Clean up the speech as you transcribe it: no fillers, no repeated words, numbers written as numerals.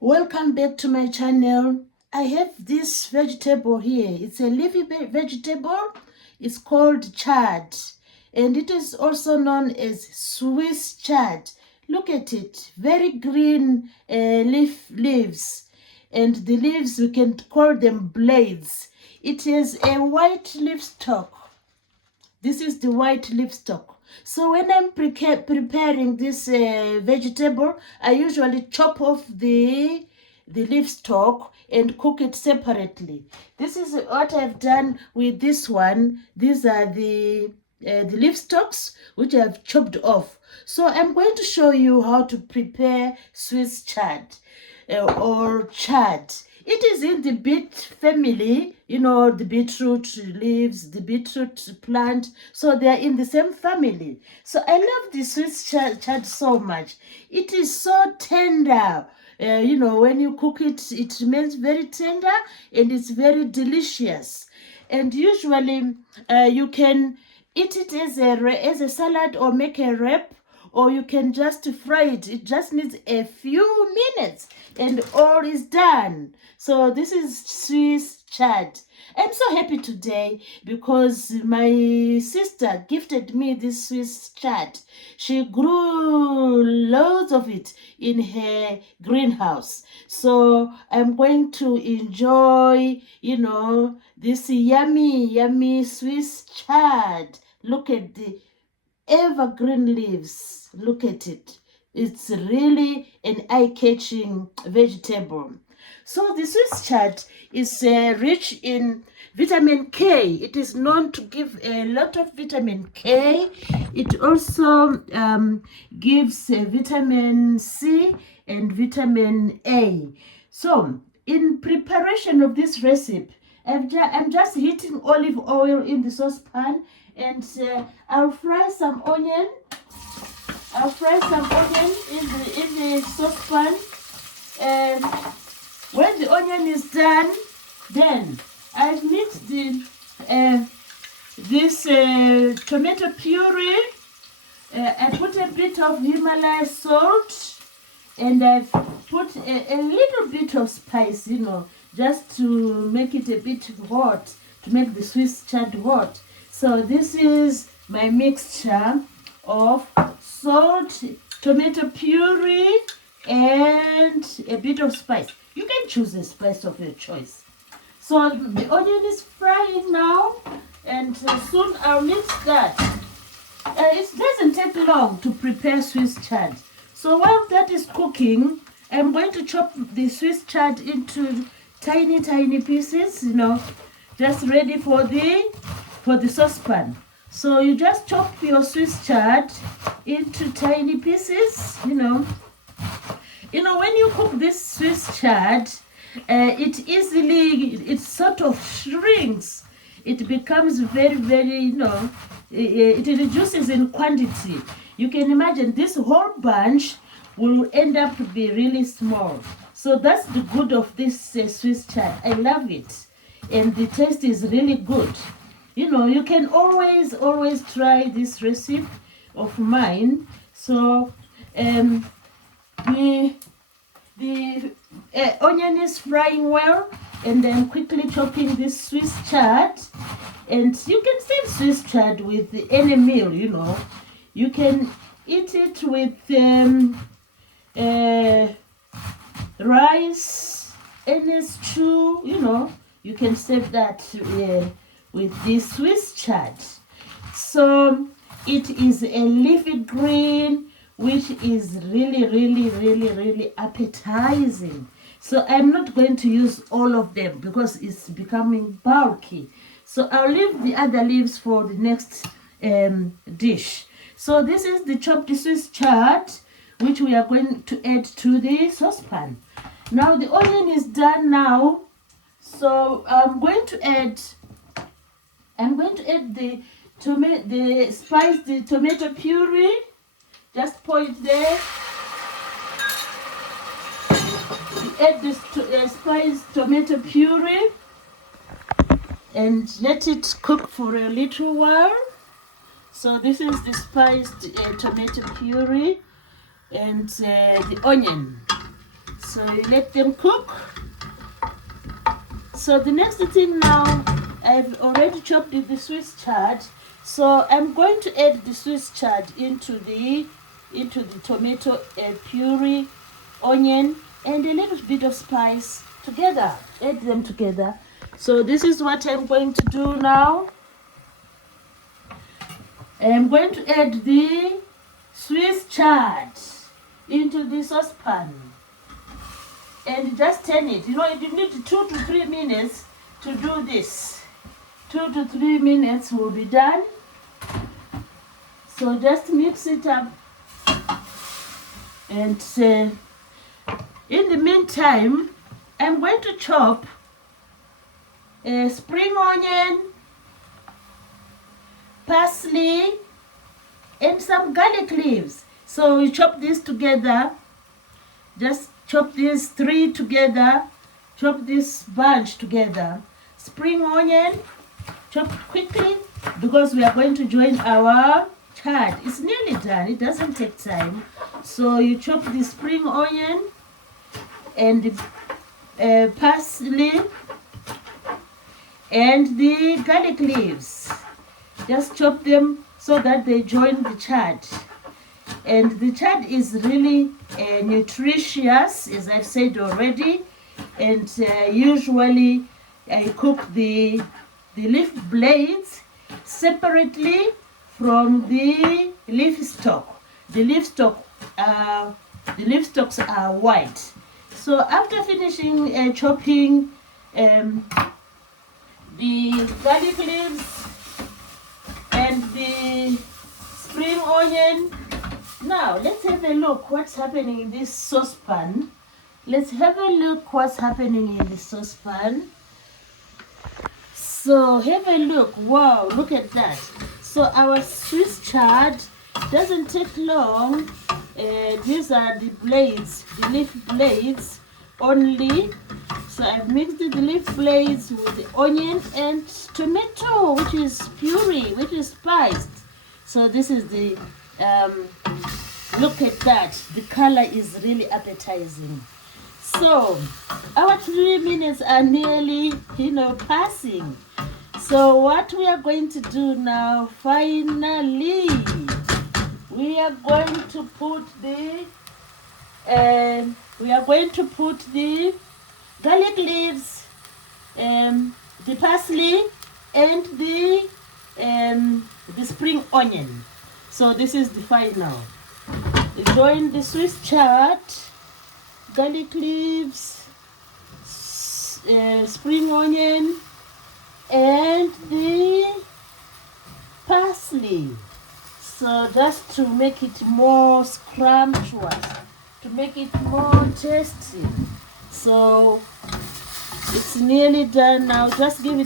Welcome back to my channel. I have this vegetable here. It's a leafy vegetable. It's called chard, and it is also known as Swiss chard. Look at it, very green leaves, and the leaves we can call them blades. It is a white leaf stalk. This is the white leaf stalk. So when I'm preparing this vegetable, I usually chop off the leaf stalk and cook it separately. This is what I've done with this one. These are the leaf stalks which I've chopped off. So I'm going to show you how to prepare Swiss chard or chard. It is in the beet family, you know, the beetroot leaves, the beetroot plant. So they are in the same family. So I love the Swiss chard so much. It is so tender. You know, when you cook it, it remains very tender and it's very delicious. And usually you can eat it as a salad or make a wrap, or you can just fry it. It just needs a few minutes and all is done. So this is Swiss chard. I'm so happy today because my sister gifted me this Swiss chard. She grew loads of it in her greenhouse. So I'm going to enjoy, you know, this yummy Swiss chard. Look at the evergreen leaves. Look at it. It's really an eye-catching vegetable. So the Swiss chard is rich in vitamin K. It is known to give a lot of vitamin K. It also gives vitamin C and vitamin A. So in preparation of this recipe, I'm just heating olive oil in the saucepan, and I'll fry some onion. I'll fry some onion in the saucepan, and when the onion is done, then I've mixed this tomato puree. I put a bit of Himalaya salt, and I've put a little bit of spice, you know, just to make it a bit hot, to make the Swiss chard hot. So this is my mixture of salt, tomato puree, and a bit of spice. You can choose a spice of your choice. So the onion is frying now, and soon I'll mix that. It doesn't take long to prepare Swiss chard. So while that is cooking, I'm going to chop the Swiss chard into tiny pieces, you know, just ready for the saucepan. So you just chop your Swiss chard into tiny pieces, you know. You know, when you cook this Swiss chard, it sort of shrinks. It becomes very, you know, it reduces in quantity. You can imagine this whole bunch will end up to be really small. So that's the good of this Swiss chard. I love it, and the taste is really good. You know, you can always try this recipe of mine. So the onion is frying well, and then quickly chopping this Swiss chard. And you can serve Swiss chard with any meal, you know. You can eat it with rice, any stew, you know. You can serve that with this Swiss chard. So it is a leafy green, which is really appetizing. So I'm not going to use all of them because it's becoming bulky. So I'll leave the other leaves for the next dish. So this is the chopped Swiss chard, which we are going to add to the saucepan. Now the onion is done now. So I'm going to add the spiced tomato puree. Just pour it there. Add this spiced tomato puree and let it cook for a little while. So this is the spiced tomato puree and the onion. So you let them cook. So the next thing now, I've already chopped the Swiss chard. So I'm going to add the Swiss chard into the tomato puree, onion, and a little bit of spice together. Add them together. So this is what I'm going to do now. I'm going to add the Swiss chard into the saucepan and just turn it. You know, you need 2 to 3 minutes to do this. 2 to 3 minutes will be done. So just mix it up. And in the meantime, I'm going to chop a spring onion, parsley, and some garlic leaves. So we chop this together. Just chop these 3 together. Chop this bunch together. Spring onion, chop quickly because we are going to join our chard. It's nearly done. It doesn't take time. So you chop the spring onion and the parsley and the garlic leaves. Just chop them so that they join the chard. And the chard is really nutritious, as I've said already. And usually I cook the leaf blades separately from the leaf stalk. The leaf stalks are white. So after finishing chopping the garlic leaves and the spring onion, now let's have a look what's happening in this saucepan. Let's have a look what's happening in the saucepan. So have a look. Wow, look at that. So our Swiss chard doesn't take long. These are the blades, the leaf blades only. So I've mixed the leaf blades with the onion and tomato, which is puree, which is spiced. So this is the, look at that. The color is really appetizing. So our 3 minutes are nearly, passing. So what we are going to do now, finally, we are going to put the garlic leaves, the parsley, and the spring onion. So this is the final. Join the Swiss chard, garlic leaves, spring onion, and the parsley. So just to make it more scrumptious, to make it more tasty. So it's nearly done now. Just give it